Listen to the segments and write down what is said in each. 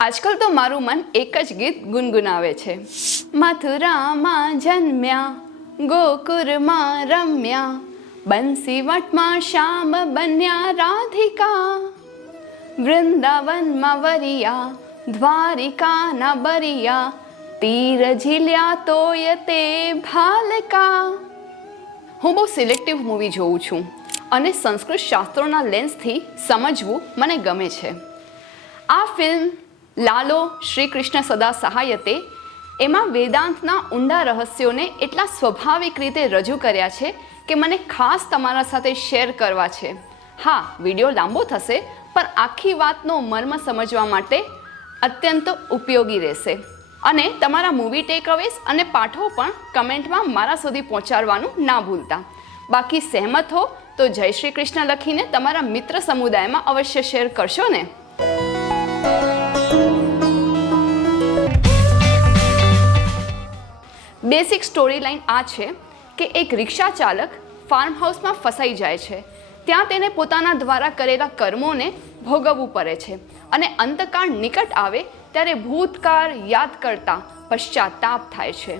આજકાલ તો મારું મન એક જ ગીત ગુનગુનાવે છે. મથુરામાં જન્મ્યા, ગોકુળમાં રમ્યા, બંસીવટમાં શ્યામ બન્યા રાધિકા, વૃંદાવનમાં વરિયા, દ્વારિકાના બરિયા, તીર ઝીલ્યા તોય તે ભાલકા. હું બહુ સિલેક્ટિવ મૂવી જોઉં છું અને સંસ્કૃત શાસ્ત્રોના લેન્સથી સમજવું મને ગમે છે. આ ફિલ્મ લાલો શ્રી કૃષ્ણ સદા સહાયતે એમાં વેદાંતના ઊંડા રહસ્યોને એટલા સ્વાભાવિક રીતે રજૂ કર્યા છે કે મને ખાસ તમારા સાથે શેર કરવા છે. હા, વિડીયો લાંબો થશે પણ આખી વાતનો મર્મ સમજવા માટે અત્યંત ઉપયોગી રહેશે. અને તમારા મૂવી ટેકઅવેઝ અને પાઠો પણ કમેન્ટમાં મારા સુધી પહોંચાડવાનું ના ભૂલતા. બાકી સહેમત હો તો જય શ્રી કૃષ્ણ લખીને તમારા મિત્ર સમુદાયમાં અવશ્ય શેર કરશો ને. બેસિક સ્ટોરી લાઈન આ છે કે એક રિક્ષા ચાલક ફાર્મ હાઉસમાં ફસાઈ જાય છે. ત્યાં તેને પોતાના દ્વારા કરેલા કર્મોને ભોગવવું પડે છે અને અંતકાળ નિકટ આવે ત્યારે ભૂતકાળ યાદ કરતા પશ્ચાતાપ થાય છે.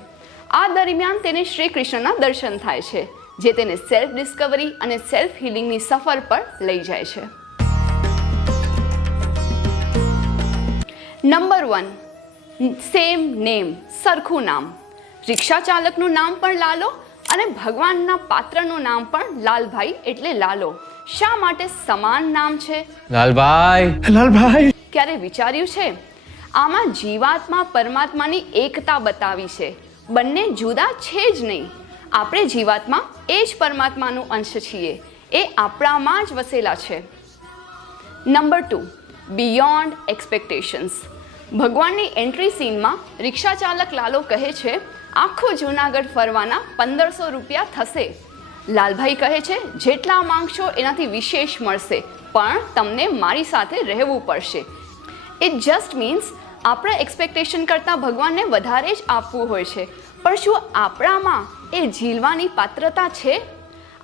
આ દરમિયાન તેને શ્રી કૃષ્ણના દર્શન થાય છે, જે તેને સેલ્ફ ડિસ્કવરી અને સેલ્ફ હિલિંગની સફર પર લઈ જાય છે. નંબર 1, સેમ નેમ, સરખું નામ. રિક્ષા ચાલકનું નામ પણ લાલો અને ભગવાનના પાત્રનું નામ પણ લાલભાઈ એટલે લાલો. શા માટે સમાન નામ છે? લાલભાઈ. ક્યારે વિચાર્યું છે? આમાં જીવાત્મા પરમાત્માની એકતા બતાવી છે. બંને જુદા છે જ નહીં. આપણે જીવાત્મા એ જ પરમાત્માનું અંશ છીએ. એ આપણામાં જ વસેલા છે. Number 2, beyond expectations. ભગવાનની એન્ટ્રી સીનમાં રિક્ષા ચાલક લાલો કહે છે, આખું જૂનાગઢ ફરવાના 1500 રૂપિયા થશે. લાલભાઈ કહે છે, જેટલા માંગશો એનાથી વિશેષ મળશે, પણ તમને મારી સાથે રહેવું પડશે. ઇટ જસ્ટ મીન્સ આપણા એક્સપેક્ટેશન કરતાં ભગવાનને વધારે જ આપવું હોય છે. પણ શું આપણામાં એ ઝીલવાની પાત્રતા છે?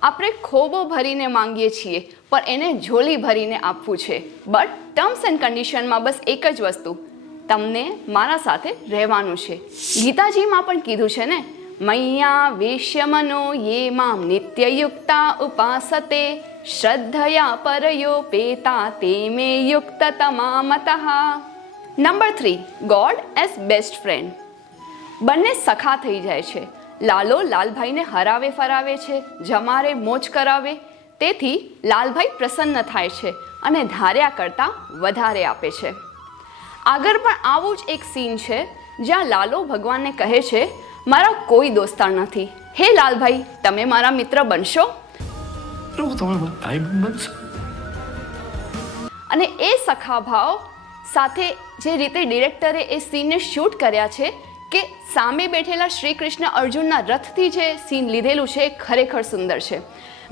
આપણે ખોબો ભરીને માંગીએ છીએ પણ એને ઝોલી ભરીને આપવું છે. બટ ટર્મ્સ એન્ડ કન્ડિશનમાં બસ એક જ વસ્તુ, તમને મારા સાથે રહેવાનું છે. ગીતાજીમાં પણ કીધું છે ને, મૈયા વેશ્ય મનો યે મામ નિત્યયુક્તા ઉપાસતે શ્રદ્ધયા પરયો પેતા તે મે યુક્ત તમામતઃ. Number 3, God as best friend. બંને સખા થઈ જાય છે. લાલો લાલભાઈને હરાવે ફરાવે છે, જમારે મોજ કરાવે. તેથી લાલભાઈ પ્રસન્ન થાય છે અને ધાર્યા કરતાં વધારે આપે છે. આગળ પણ આવું જ એક સીન છે જ્યાં લાલો ભગવાનને કહે છે, મારા કોઈ દોસ્તાર નથી. હે લાલભાઈ, તમે મારા મિત્ર બનશો? અને એ સખા ભાવ સાથે જે રીતે ડિરેક્ટરે એ સીનને શૂટ કર્યા છે કે સામે બેઠેલા શ્રી કૃષ્ણ અર્જુનના રથથી જે સીન લીધેલું છે, ખરેખર સુંદર છે.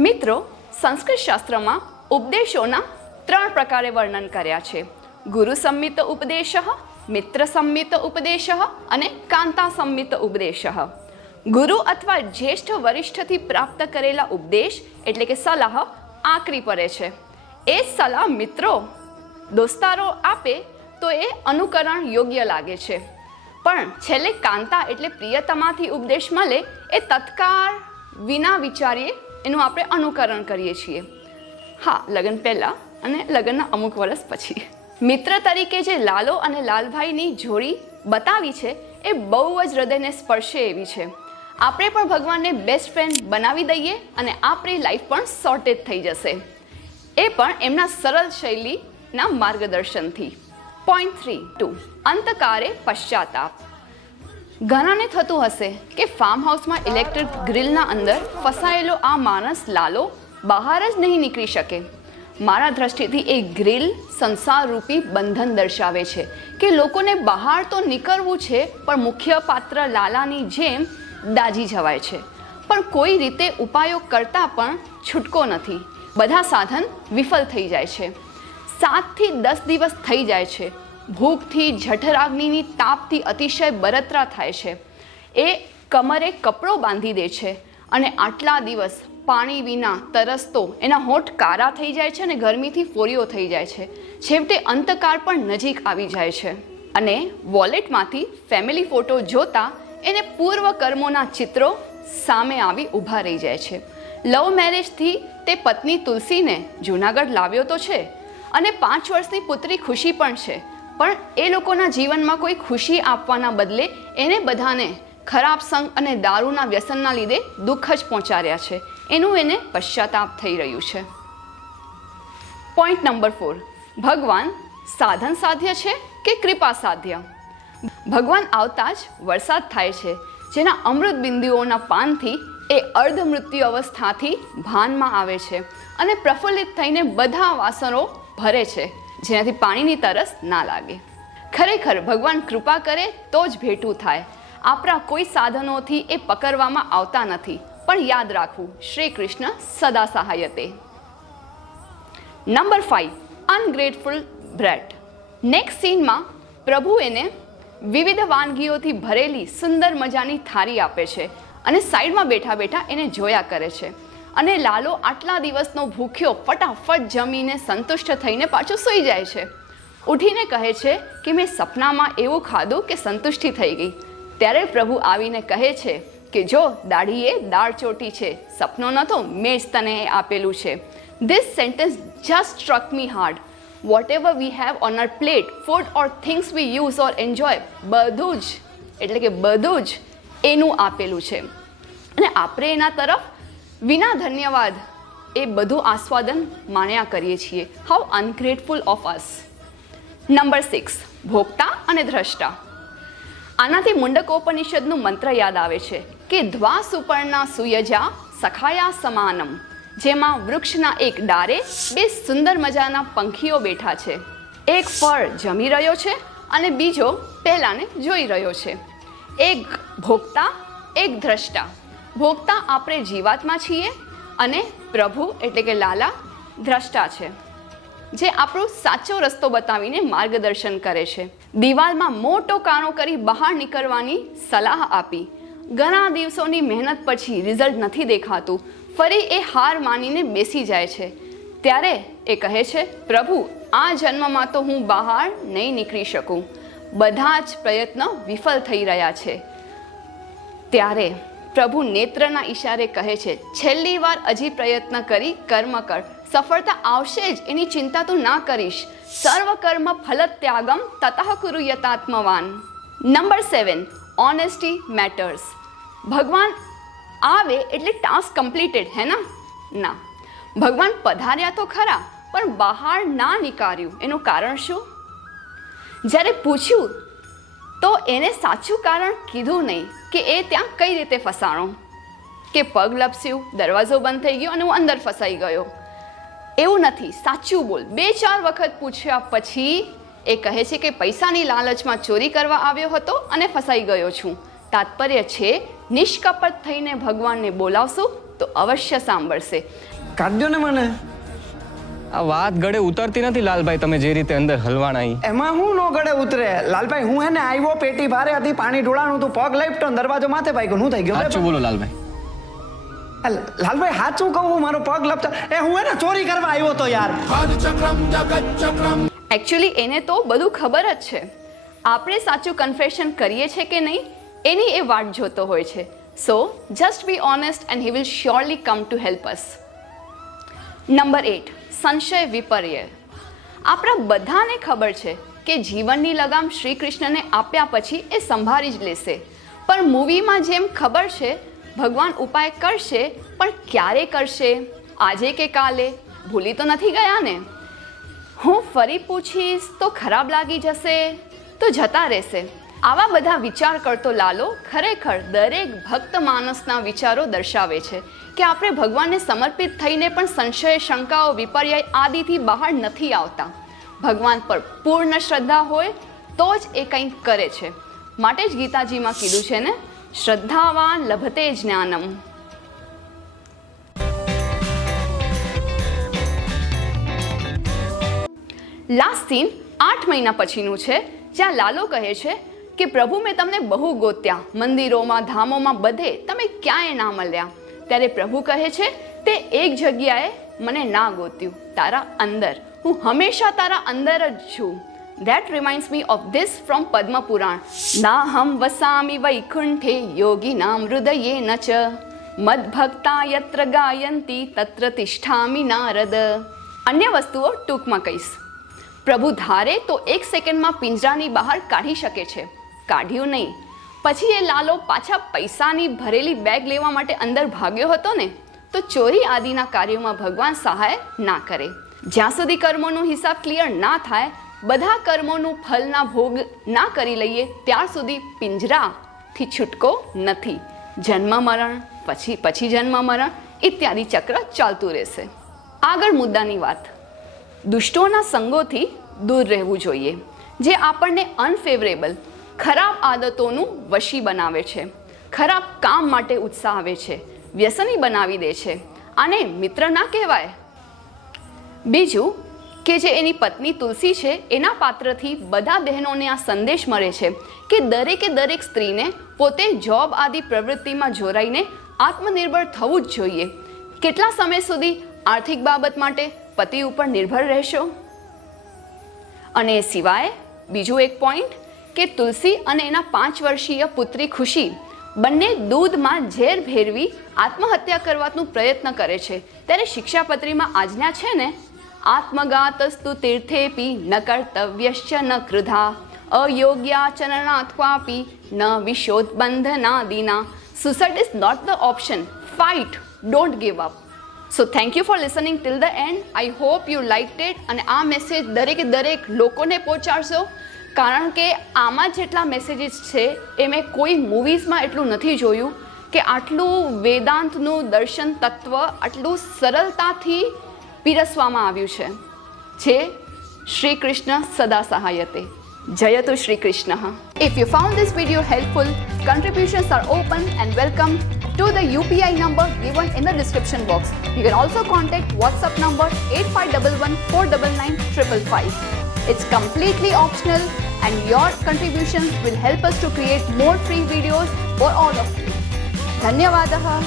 મિત્રો, સંસ્કૃત શાસ્ત્રમાં ઉપદેશોના 3 પ્રકારે વર્ણન કર્યા છે. ગુરુ સંમિત ઉપદેશ, મિત્ર સંમિત ઉપદેશ અને કાંતા સંમિત ઉપદેશ. ગુરુ અથવા જ્યેષ્ઠ વરિષ્ઠથી પ્રાપ્ત કરેલા ઉપદેશ એટલે કે સલાહ આકરી પડે છે. એ સલાહ મિત્રો દોસ્તારો આપે તો એ અનુકરણ યોગ્ય લાગે છે. પણ છેલ્લે કાંતા એટલે પ્રિયતમાથી ઉપદેશ મળે એ તત્કાળ વિના વિચારીએ એનું આપણે અનુકરણ કરીએ છીએ. હા, લગ્ન પહેલાં અને લગ્નના અમુક વર્ષ પછી. મિત્ર તરીકે જે લાલો અને લાલભાઈની જોડી બતાવી છે એ બહુ જ હૃદયને સ્પર્શે એવી છે. આપણે પણ ભગવાનને બેસ્ટ ફ્રેન્ડ બનાવી દઈએ અને આપણી લાઈફ પણ સોર્ટેડ થઈ જશે, એ પણ એમના સરળ શૈલીના માર્ગદર્શનથી. પોઈન્ટ 3, અંતકારે પશ્ચાતાપ. ઘણાને થતું હશે કે ફાર્મ હાઉસમાં ઇલેક્ટ્રિક ગ્રીલના અંદર ફસાયેલો આ માણસ લાલો બહાર જ નહીં નીકળી શકે. મારા દ્રષ્ટિથી એ ગ્રીલ સંસારરૂપી બંધન દર્શાવે છે કે લોકોને બહાર તો નીકળવું છે પણ મુખ્ય પાત્ર લાલાની જેમ દાજી જવાય છે. પણ કોઈ રીતે ઉપાયો કરતાં પણ છૂટકો નથી. બધા સાધન વિફલ થઈ જાય છે. 7 થી 10 દિવસ થઈ જાય છે. ભૂખથી, જઠરાગ્નિની તાપથી અતિશય બળતરા થાય છે. એ કમરે કપડો બાંધી દે છે અને આટલા દિવસ પાણી વિના તરસતો એના હોઠ કાળા થઈ જાય છે અને ગરમીથી ફોરીઓ થઈ જાય છે. છેવટે અંતકાળ પણ નજીક આવી જાય છે. અને વોલેટમાંથી ફેમિલી ફોટો જોતા એને પૂર્વ કર્મોના ચિત્રો સામે આવી ઊભા રહી જાય છે. લવ મેરેજથી તે પત્ની તુલસીને જૂનાગઢ લાવ્યો તો છે અને 5 વર્ષની પુત્રી ખુશી પણ છે, પણ એ લોકોના જીવનમાં કોઈ ખુશી આપવાના બદલે એને બધાને ખરાબ સંગ અને દારૂના વ્યસનના લીધે દુઃખ જ પહોંચાડ્યા છે. એનું એને પશ્ચાતાપ થઈ રહ્યું છે. પોઈન્ટ નંબર 4, ભગવાન સાધન સાધ્ય છે કે કૃપા સાધ્ય? ભગવાન આવતા જ વરસાદ થાય છે, જેના અમૃત બિંદુઓના પાનથી એ અર્ધ મૃત્યુ અવસ્થાથી ભાનમાં આવે છે અને પ્રફુલ્લિત થઈને બધા વાસણો ભરે છે, જેનાથી પાણીની તરસ ના લાગે. ખરેખર ભગવાન કૃપા કરે તો જ ભેટું થાય. આપણા કોઈ સાધનોથી એ પકડવામાં આવતા નથી, પણ યાદ રાખવું, શ્રી કૃષ્ણ સદા સહાયતે. Number 5, ungrateful brat. નેક્સ્ટ સીનમાં પ્રભુ એને વિવિધ વાનગીઓથી ભરેલી સુંદર મજાની થાળી આપે છે અને સાઈડમાં બેઠા બેઠા એને જોયા કરે છે. અને લાલો આટલા દિવસનો ભૂખ્યો ફટાફટ જમીને સંતુષ્ટ થઈને પાછો સૂઈ જાય છે. ઉઠીને કહે છે કે મેં સપનામાં એવું ખાધું કે સંતુષ્ટિ થઈ ગઈ. ત્યારે પ્રભુ આવીને કહે છે કે જો દાઢીએ દાળ ચોટી છે, સપનો નહોતો, મેં જ તને આપેલું છે. This sentence just struck me hard. Whatever we have on our plate, food or things we use or enjoy, બધું જ એટલે કે બધું જ એનું આપેલું છે અને આપણે એના તરફ વિના ધન્યવાદ એ બધું આસ્વાદન માણ્યા કરીએ છીએ. How ungrateful of us. Number 6, ભોગતા અને દ્રષ્ટા. આનાથી મુંડકોપનિષદનું મંત્ર યાદ આવે છે કે ધ્વા સુપર્ણા સુયજા સખાયા સમાનમ, જેમાં વૃક્ષના એક ડારે 2 સુંદર મજાના પંખીઓ બેઠા છે. એક ફળ જમી રહ્યો છે અને બીજો પહેલાને જોઈ રહ્યો છે. એક ભોગતા, એક દ્રષ્ટા. ભોગતા આપણે જીવાત્મા છીએ અને પ્રભુ એટલે કે લાલા દ્રષ્ટા છે, જે આપણો સાચો રસ્તો બતાવીને માર્ગદર્શન કરે છે. દિવાલમાં મોટો કાણો કરી બહાર નીકળવાની સલાહ આપી. ઘણા દિવસોની મહેનત પછી રિઝલ્ટ નથી દેખાતું. ફરી એ હાર માનીને બેસી જાય છે. ત્યારે એ કહે છે, પ્રભુ આ જન્મમાં તો હું બહાર નહીં નીકળી શકું, બધા જ પ્રયત્નો વિફળ થઈ રહ્યા છે. ત્યારે પ્રભુ નેત્રના ઈશારે કહે છે, છેલ્લી વાર હજી પ્રયત્ન કરી કર્મ કર, સફળતા આવશે જ, એની ચિંતા તું ના કરીશ. સર્વ કર્મ ફલ ત્યાગમ તતઃ કુરુ યતાત્મવાન. Number 7, honesty matters. ભગવાન આવે એટલે ટાસ્ક કમ્પ્લીટેડ હે ના. ભગવાન પધાર્યા તો ખરા, પણ બહાર ના નીકાળ્યું. એનું કારણ શું? જ્યારે પૂછ્યું તો એને સાચું કારણ કીધું નહીં કે એ ત્યાં કઈ રીતે ફસાણો, કે પગ લપસ્યું, દરવાજો બંધ થઈ ગયો અને હું અંદર ફસાઈ ગયો. એવું નથી, સાચું બોલ. 2-4 વખત પૂછ્યા પછી એ કહે છે કે પૈસાની લાલચમાં ચોરી કરવા આવ્યો હતો અને ફસાઈ ગયો છું. તાત્પર્ય છે નિષ્કપટ થઈને ભગવાનને બોલાવશું તો અવશ્ય સાંભળશે. કાઢજો ને મને. આ વાત ગળે ઉતરતી નથી લાલભાઈ, તમે જે રીતે અંદર હલવાણા અહીં. એમાં હું નો ગળે ઉતરે લાલભાઈ. હું હે ને આવ્યો, પેટી ભારે હતી, પાણી ઢોળાણું તું, પગ લપટો, દરવાજો માથે ભાગ્યો. હું થઈ ગયો? સાચું બોલો લાલભાઈ. લાલભાઈ સાચું કહું, મારો પગ લપટો. હું હે ને ચોરી કરવા આવ્યો તો યાર. એકચ્યુઅલી એને તો બધું ખબર જ છે. આપણે સાચું કન્ફેશન કરીએ છીએ કે નહીં એની એ વાટ જોતો હોય છે. So just be honest and he will surely come to help us. Number 8, સંશય વિપર્ય. આપણા બધાને ખબર છે કે જીવનની લગામ શ્રી કૃષ્ણને આપ્યા પછી એ સંભાળી જ લેશે, પણ મૂવીમાં જેમ ખબર છે ભગવાન ઉપાય કરશે, પણ ક્યારે કરશે? આજે કે કાલે? ભૂલી તો નથી ગયા ને? હું ફરી પૂછીશ તો ખરાબ લાગી જશે, તો જતા રહેશે. આવા બધા વિચાર કરતો લાલો ખરેખર દરેક ભક્ત માનસના વિચારો દર્શાવે છે કે આપણે ભગવાનને સમર્પિત થઈને પણ સંશય, શંકાઓ, વિપર્ય આદિથી બહાર નથી આવતા. ભગવાન પર પૂર્ણ શ્રદ્ધા હોય તો જ એ કંઈક કરે છે. માટે જ ગીતાજીમાં કીધું છે ને, શ્રદ્ધાવાન લભતે જ્ઞાનમ. લાસ્ટ સીન 8 મહિના પછીનું છે, જ્યાં લાલો કહે છે કે પ્રભુ મેં તમને બહુ ગોત્યા, મંદિરોમાં, ધામોમાં, બધે તમે ક્યાંય ના મળ્યા. ત્યારે પ્રભુ કહે છે તે એક જગ્યાએ મને ના ગોત્યું, તારા અંદર. હું હંમેશા તારા અંદર જ છું. That reminds me of this from Padma Puran. Naham vasami vaikunఠే yoginam hૃદયેન ચ મદભક્તા યત્ર ગાયંતી તત્ર તિષ્ઠામિ નારદ. અન્ય વસ્તુઓ ટૂંકમાં કહીશ. પ્રભુ ધારે તો 1 સેકન્ડમાં પિંજરાની બહાર કાઢી શકે છે, કાઢ્યું નહીં. પછી એ લાલો પાછા પૈસાની ભરેલી બેગ લેવા માટે અંદર ભાગ્યો હતો ને, તો ચોરી આદિના કાર્યોમાં ભગવાન સહાય ના કરે. જ્યાં સુધી કર્મોનો હિસાબ ક્લિયર ના થાય, બધા કર્મોનું ફલના ભોગ ના કરી લઈએ, ત્યાર સુધી પિંજરાથી છૂટકો નથી. જન્મ મરણ, પછી જન્મ મરણ ઇત્યાદિ ચક્ર ચાલતું રહેશે. આગળ મુદ્દાની વાત. દુષ્ટોના સંગોથી દૂર રહેવું જોઈએ, જે આપણને અનફેવરેબલ ખરાબ આદતોનું વશી બનાવે છે, ખરાબ કામ માટે ઉત્સાહે છે, વ્યસની બનાવી દે છે. આને મિત્ર ના કહેવાય. બીજું કે જે એની પત્ની તુલસી છે, એના પાત્રથી બધા બહેનોને આ સંદેશ મળે છે કે દરેક સ્ત્રીને પોતે જોબ આદિ પ્રવૃત્તિમાં જોડાઈને આત્મનિર્ભર થવું જ જોઈએ. કેટલા સમય સુધી આર્થિક બાબત માટે પતિ ઉપર નિર્ભર રહેશો? અને એ સિવાય બીજું એક પોઈન્ટ કે તુલસી અને એના 5 વર્ષીય પુત્રી ખુશી બંને દૂધમાં ઝેર ભેરવી આત્મહત્યા કરવાનો પ્રયત્ન કરે છે. ત્યારે શિક્ષાપત્રીમાં આજ્ઞા છે ને, આત્મઘાતસ્તુ તીર્થેપી ન કર્તવ્યશ્ચ ન કૃધા અયોગ્યાચરણાત્વાપી ન વિશોધબંધનાદિના. Suicide is not the option. Fight. Don't give up. So thank you for listening till the end. I hope you liked it. અને આ મેસેજ દરેક લોકોને પહોંચાડશો, કારણ કે આમાં જેટલા મેસેજીસ છે એ મેં કોઈ મૂવીઝમાં એટલું નથી જોયું કે આટલું વેદાંતનું દર્શન તત્વ આટલું સરળતાથી પીરસવામાં આવ્યું છે. જે શ્રી કૃષ્ણ સદા સહાયતે. જયતુ Shri Krishna. If you found this video helpful, contributions are open and welcome to the UPI number given in the description box. You can also contact WhatsApp number 8511 499 555. It's completely optional and your contributions will help us to create more free videos for all of you. Dhanyavadah.